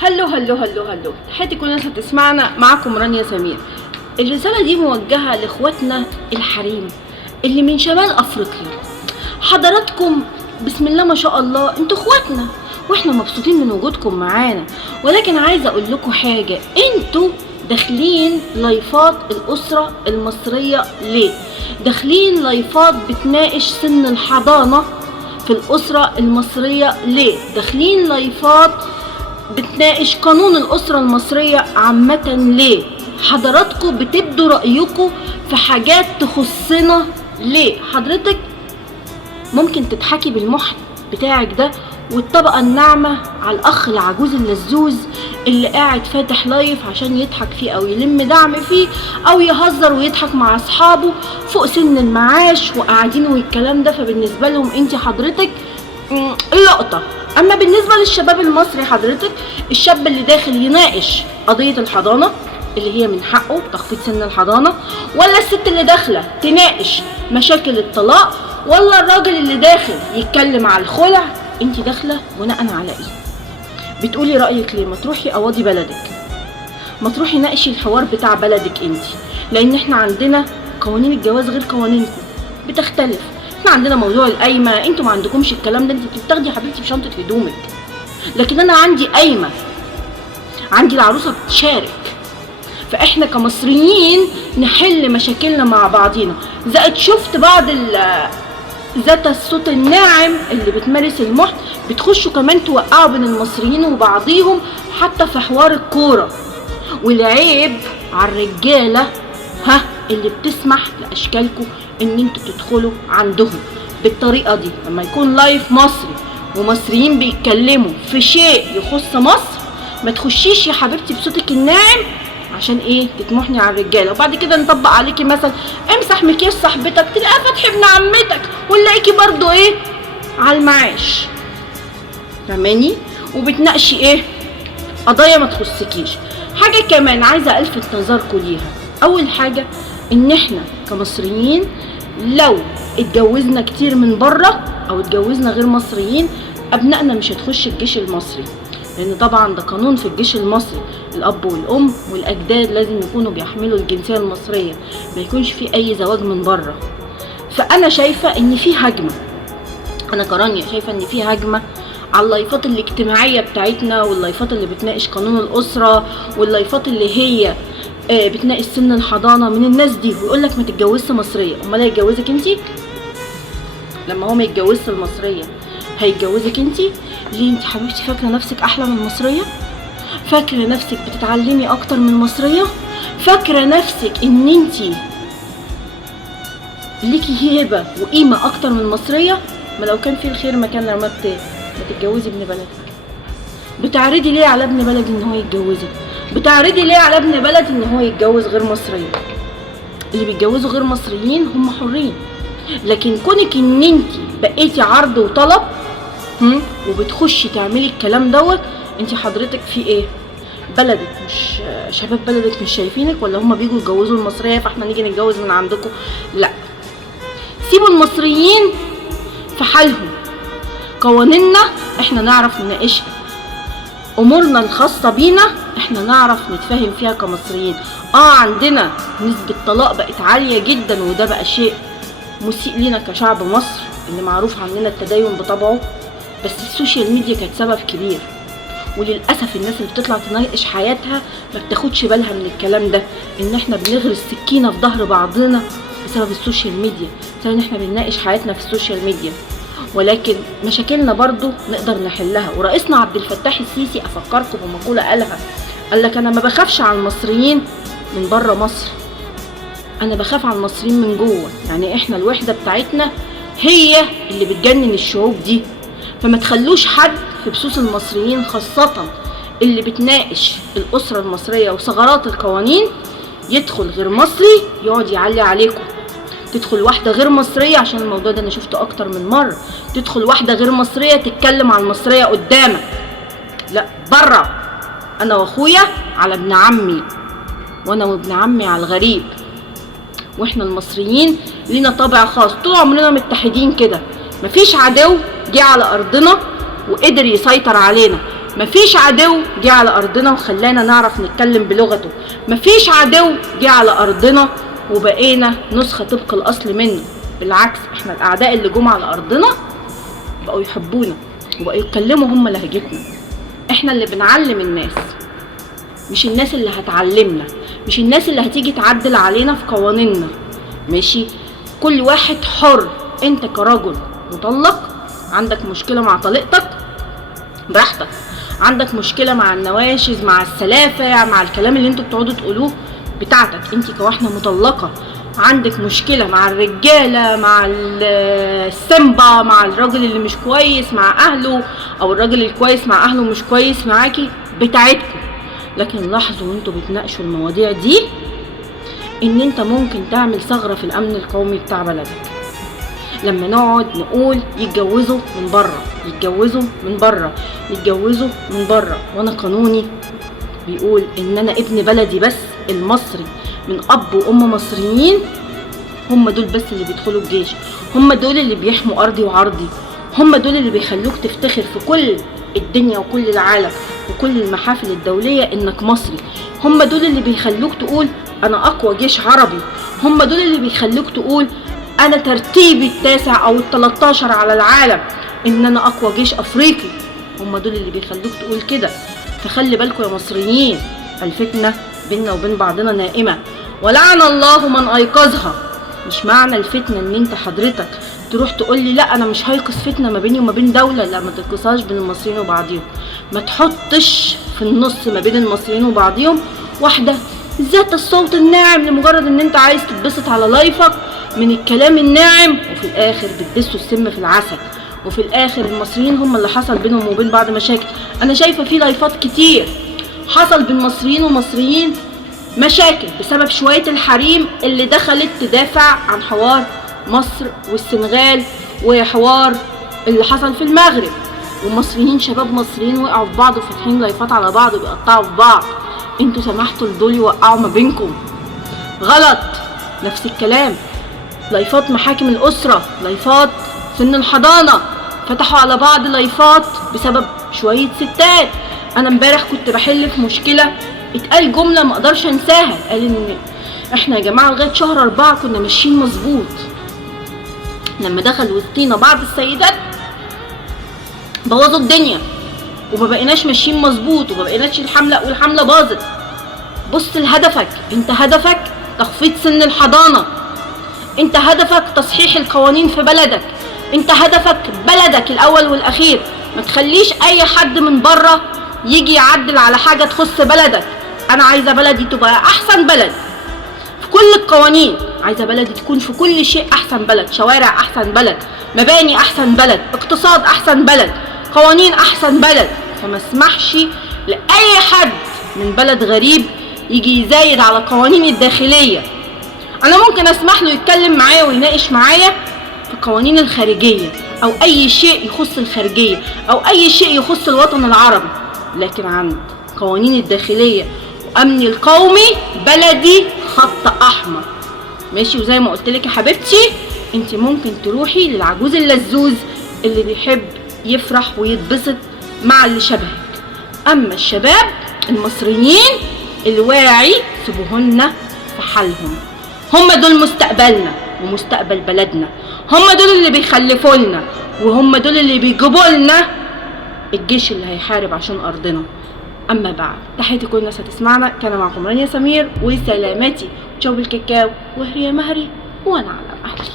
هلو هلو هلو هلو، تحياتي كل الناس هتسمعنا. معكم رانيا سمير. الرسالة دي موجهة لاخواتنا الحريم اللي من شمال افريقيا. حضراتكم بسم الله ما شاء الله انتوا اخواتنا واحنا مبسوطين من وجودكم معانا، ولكن عايزة اقول لكم حاجة. انتوا داخلين لايفات الاسرة المصرية ليه؟ داخلين لايفات بتناقش سن الحضانة في الاسرة المصرية ليه؟ داخلين لايفات بتناقش قانون الأسرة المصرية عامة ليه؟ حضراتكم بتبدوا رأيكم في حاجات تخصنا ليه؟ حضرتك ممكن تضحكي بالمحن بتاعك ده والطبقة الناعمة على الأخ العجوز اللزوز اللي قاعد فاتح لايف عشان يضحك فيه أو يلم دعم فيه أو يهزر ويضحك مع أصحابه فوق سن المعاش وقاعدين والكلام ده، فبالنسبة لهم انت حضرتك اللقطة. اما بالنسبة للشباب المصري حضرتك، الشاب اللي داخل يناقش قضية الحضانة اللي هي من حقه تخفيض سن الحضانة، ولا الست اللي داخلة تناقش مشاكل الطلاق، ولا الراجل اللي داخل يتكلم على الخلع، انت داخلة بناء على ايه؟ بتقولي رأيك ليه؟ ما تروحي قواضي بلدك، ما تروحي ناقشي الحوار بتاع بلدك انت، لان احنا عندنا قوانين الجواز غير قوانينكم بتختلف. احنا عندنا موضوع القايمه، انتوا ما عندكمش الكلام ده، انت بتاخدي يا حبيبتي بشنطه هدومك، لكن انا عندي قايمه، عندي العروسه بتشارك. فاحنا كمصريين نحل مشاكلنا مع بعضينا. زائد شفت بعض ذات الصوت الناعم اللي بتمارس المحن بتخشوا كمان توقعوا بين المصريين وبعضيهم حتى في حوار الكوره. والعيب على الرجاله اللي بتسمح لاشكالكم ان انتوا تدخلوا عندهم بالطريقه دي. لما يكون لايف مصري ومصريين بيتكلموا في شيء يخص مصر، ما تخشيش يا حبيبتي بصوتك الناعم عشان ايه؟ تتمحني على الرجاله، وبعد كده نطبق عليكي مثلا امسح مكياج صاحبتك تلاقيها فاتحه ابن عمتك ونلاقيكي برضو ايه؟ على المعاش. فاهماني؟ وبتناقشي ايه؟ قضايا ما تخصكيش. حاجه كمان عايزه الفت نظركم ليها، اول حاجه ان احنا كمصريين لو اتجوزنا كتير من بره او اتجوزنا غير مصريين، ابنائنا مش هتخش الجيش المصري، لان طبعا ده قانون في الجيش المصري، الاب والام والاجداد لازم يكونوا بيحملوا الجنسيه المصريه، ما يكونش في اي زواج من بره. فانا شايفه ان في هجمه، انا كرانيا شايفه ان في هجمه على اللايفات الاجتماعيه بتاعتنا، واللايفات اللي بتناقش قانون الاسره، واللايفات اللي هي بتناقش سن الحضانه من الناس دي، ويقول لك ما تتجوزش مصريه. امال هيتجوزك انت؟ لما هو ما يتجوزش المصريه هيتجوزك انت؟ ليه انت حبيبتي فاكره نفسك احلى من المصريه؟ فاكره نفسك بتتعلمي اكتر من المصريه؟ فاكره نفسك ان انت ليكي هبه وقيمه اكتر من المصريه؟ ما لو كان في الخير ما كان لما تتجوزي ابن بلدك. بتعرضي ليه على ابن بلد ان هو يتجوزك؟ بتعرضي ليه على ابن بلد ان هو يتجوز غير مصريين؟ اللي بيتجوزوا غير مصريين هم حرين، لكن كونك ان انت بقيتي عرض وطلب وبتخشي تعملي الكلام دوت، انت حضرتك في ايه؟ بلدك مش شباب بلدك مش شايفينك، ولا هم بيجوا يتجوزوا المصريه فاحنا نيجي نتجوز من عندكم؟ لا، سيبوا المصريين في حالهم. قوانيننا احنا نعرف نناقشها، امورنا الخاصه بينا احنا نعرف نتفاهم فيها كمصريين. عندنا نسبه طلاق بقت عاليه جدا، وده بقى شيء مسيء لينا كشعب مصر اللي معروف عننا التدين بطبعه، بس السوشيال ميديا كانت سبب كبير. وللاسف الناس اللي بتطلع تناقش حياتها ما بتاخدش بالها من الكلام ده، ان احنا بنغرس سكينه في ظهر بعضنا بسبب السوشيال ميديا، بسبب ان احنا بنناقش حياتنا في السوشيال ميديا. ولكن مشاكلنا برضو نقدر نحلها. ورئيسنا عبد الفتاح السيسي افكركم بمقوله قالها، قال لك انا ما بخافش على المصريين من بره مصر، انا بخاف على المصريين من جوه. يعني احنا الوحده بتاعتنا هي اللي بتجنن الشعوب دي. فما تخلوش حد في بسوس المصريين، خاصه اللي بتناقش الاسره المصريه وثغرات القوانين، يدخل غير مصري يقعد يعلي عليكم. تدخل واحدة غير مصرية، عشان الموضوع ده انا شفته اكتر من مرة، تدخل واحدة غير مصرية تتكلم عن المصرية قدامك. لا، برا. انا واخويا على ابن عمي، وانا وابن عمي على الغريب. واحنا المصريين لينا طابع خاص، طول عمرنا متحدين كده. مفيش عدو جه على ارضنا وقدر يسيطر علينا. مفيش عدو جه على ارضنا وخلانا نعرف نتكلم بلغته، مفيش عدو جه على ارضنا وبقينا نسخة طبق الاصل منه. بالعكس، احنا الاعداء اللي جم على ارضنا بقوا يحبونا وبقوا يتكلموا هم لهجتنا. احنا اللي بنعلم الناس، مش الناس اللي هتعلمنا، مش الناس اللي هتيجي تعدل علينا في قوانيننا. ماشي، كل واحد حر. انت كرجل مطلق عندك مشكلة مع طليقتك براحتك، عندك مشكلة مع النواشز، مع السلافة، مع الكلام اللي انتوا بتقعدوا تقولوه بتاعتك. انت كواحدة مطلقة عندك مشكلة مع الرجالة، مع السمبا، مع الراجل اللي مش كويس مع اهله، او الراجل الكويس مع اهله مش كويس معاكي، بتاعتكم. لكن لاحظوا وانتوا بتناقشوا المواضيع دي ان انت ممكن تعمل ثغرة في الامن القومي بتاع بلدك. لما نقعد نقول يتجوزوا من بره، يتجوزوا من بره، يتجوزوا من بره، وانا قانوني بيقول ان انا ابن بلدي بس المصري من اب وام مصريين، هم دول بس اللي بيدخلوا الجيش، هم دول اللي بيحموا ارضي وعرضي، هم دول اللي بيخلوك تفتخر في كل الدنيا وكل العالم وكل المحافل الدولية انك مصري، هم دول اللي بيخلوك تقول انا اقوى جيش عربي، هم دول اللي بيخلوك تقول انا ترتيبي التاسع او ال13 على العالم، ان انا اقوى جيش افريقي، هم دول اللي بيخلوك تقول كده. فخلي بالكم يا مصريين، الفتنة بيننا وبين بعضنا نائمة ولعن الله من ايقظها. مش معنى الفتنة ان انت حضرتك تروح تقول لي لا انا مش هيقظ فتنة ما بيني وما بين دولة، لا ما تقصهاش بين المصريين وبعضهم، ما تحطش في النص ما بين المصريين وبعضهم واحدة ذات الصوت الناعم لمجرد ان انت عايز تتبسط على لايفك من الكلام الناعم، وفي الاخر بتدسوا السم في العسل، وفي الاخر المصريين هم اللي حصل بينهم وبين بعض مشاكل. انا شايفة في لايفات كتير حصل بين مصريين ومصريين مشاكل بسبب شوية الحريم اللي دخلت تدافع عن حوار مصر والسنغال وحوار اللي حصل في المغرب، ومصريين شباب مصريين وقعوا في بعض وفاتحين لايفات على بعض وبيقطعوا في بعض. انتوا سمحتوا لدول يوقعوا ما بينكم؟ غلط. نفس الكلام لايفات محاكم الاسرة، لايفات سن الحضانة، فتحوا على بعض لايفات بسبب شوية ستات. انا امبارح كنت بحل في مشكلة، اتقال جملة ما اقدرش انساها، قال ان احنا يا جماعة لغاية شهر 4 كنا ماشيين مظبوط، لما دخل وسطينا بعض السيدات بوظوا الدنيا وما بقيناش ماشيين مظبوط وما بقيناش والحملة باظت. بص لهدفك، انت هدفك تخفيض سن الحضانة، انت هدفك تصحيح القوانين في بلدك، انت هدفك بلدك الاول والاخير. ما تخليش اي حد من بره يجي يعدل على حاجة تخص بلدك. انا عايزة بلدي تبقى احسن بلد في كل القوانين، عايزة بلدي تكون في كل شيء احسن بلد، شوارع احسن بلد، مباني احسن بلد، اقتصاد احسن بلد، قوانين احسن بلد. فما اسمحش لاي حد من بلد غريب يجي يزايد على القوانين الداخلية. انا ممكن اسمح له يتكلم معايا ويناقش معايا في القوانين الخارجية او اي شيء يخص الخارجية او اي شيء يخص الوطن العربي، لكن عند قوانين الداخلية وامني القومي بلدي خط احمر. ماشي؟ وزي ما قلت لك يا حبيبتي، انت ممكن تروحي للعجوز اللزوز اللي بيحب يفرح ويتبسط مع اللي شبهك، اما الشباب المصريين الواعي سيبوهن في حالهم، هم دول مستقبلنا ومستقبل بلدنا، هم دول اللي بيخلفوا لنا، وهم دول اللي بيجيبوا لنا الجيش اللي هيحارب عشان ارضنا. اما بعد، تحياتي كل الناس هتسمعنا. كان معكم رانيا سمير، وسلاماتي، تشاو بالكاكاو، وهري يا مهري، وانا على اهلي.